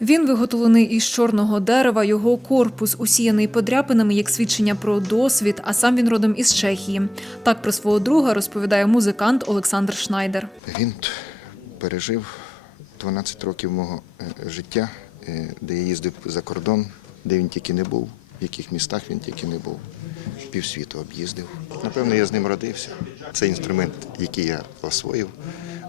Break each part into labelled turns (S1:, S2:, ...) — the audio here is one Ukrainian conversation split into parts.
S1: Він виготовлений із чорного дерева. Його корпус усіяний подряпинами як свідчення про досвід, а сам він родом із Чехії. Так про свого друга розповідає музикант Олександр Шнайдер.
S2: Він пережив 12 років мого е, життя, е, де я їздив за кордон, де він тільки не був, в яких містах він тільки не був. Півсвіту об'їздив. Напевно, я з ним родився. Це інструмент, який я освоїв,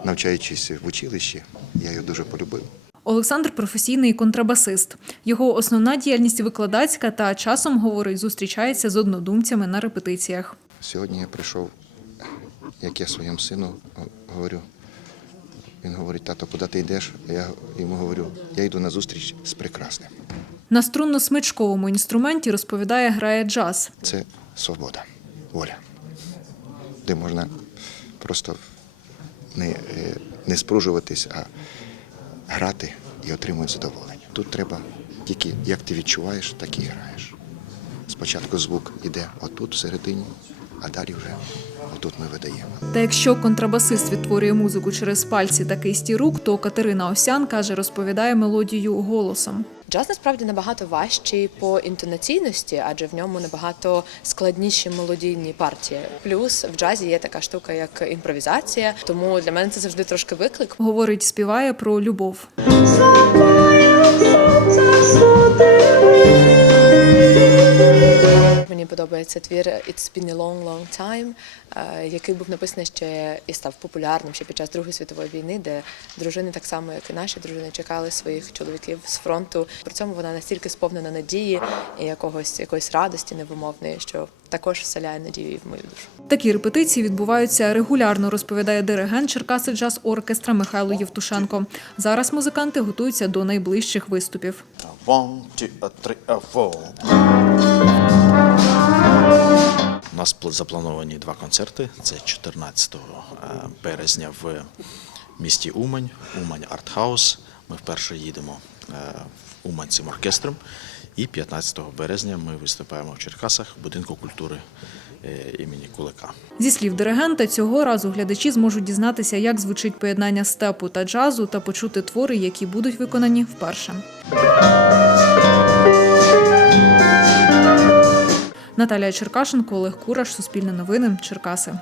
S2: навчаючись в училищі. Я його дуже полюбив.
S1: Олександр професійний контрабасист. Його основна діяльність викладацька та часом говорить, зустрічається з однодумцями на репетиціях.
S2: Сьогодні я прийшов, як я своєму сину говорю. Він говорить, тато, куди ти йдеш? А Я йому говорю, я йду на зустріч з прекрасним.
S1: На струнно-смичковому інструменті розповідає, грає джаз.
S2: Це свобода, воля, де можна просто не, е, не спружуватись, а грати і отримують задоволення. Тут треба тільки як ти відчуваєш, так і граєш. Спочатку звук іде отут всередині, а далі вже отут ми видаємо.
S1: Та якщо контрабасист відтворює музику через пальці та кисті рук, то Катерина Осян каже, розповідає мелодію голосом.
S3: Джаз насправді набагато важчий по інтонаційності, адже в ньому набагато складніші мелодійні партії. Плюс в джазі є така штука, як імпровізація, тому для мене це завжди трошки виклик.
S1: Говорить, співає про любов.
S3: Мені подобається твір It's been a long, long time, е, який був написаний ще і став популярним ще під час Другої світової війни, де дружини, так само як і наші дружини, чекали своїх чоловіків з фронту. При цьому вона настільки сповнена надії і якогось якоїсь радості невимовної, що також вселяє надію і в мою душу.
S1: Такі репетиції відбуваються регулярно, розповідає диригент Черкаси джаз оркестра Михайло Євтушенко. Зараз музиканти готуються до найближчих виступів.
S4: One, two, a three, a four. Нас заплановані два концерти. Це 14 е, березня в місті Умань, Умань Артхаус. Ми вперше їдемо е, в Умань цим оркестром. І 15 березня ми виступаємо в Черкасах в будинку культури е, імені Кулика.
S1: Зі слів диригента, цього разу глядачі зможуть дізнатися, як звучить поєднання степу та джазу, та почути твори, які будуть виконані вперше. Наталія Черкашенко, Олег Кураш, Суспільне новини, Черкаси.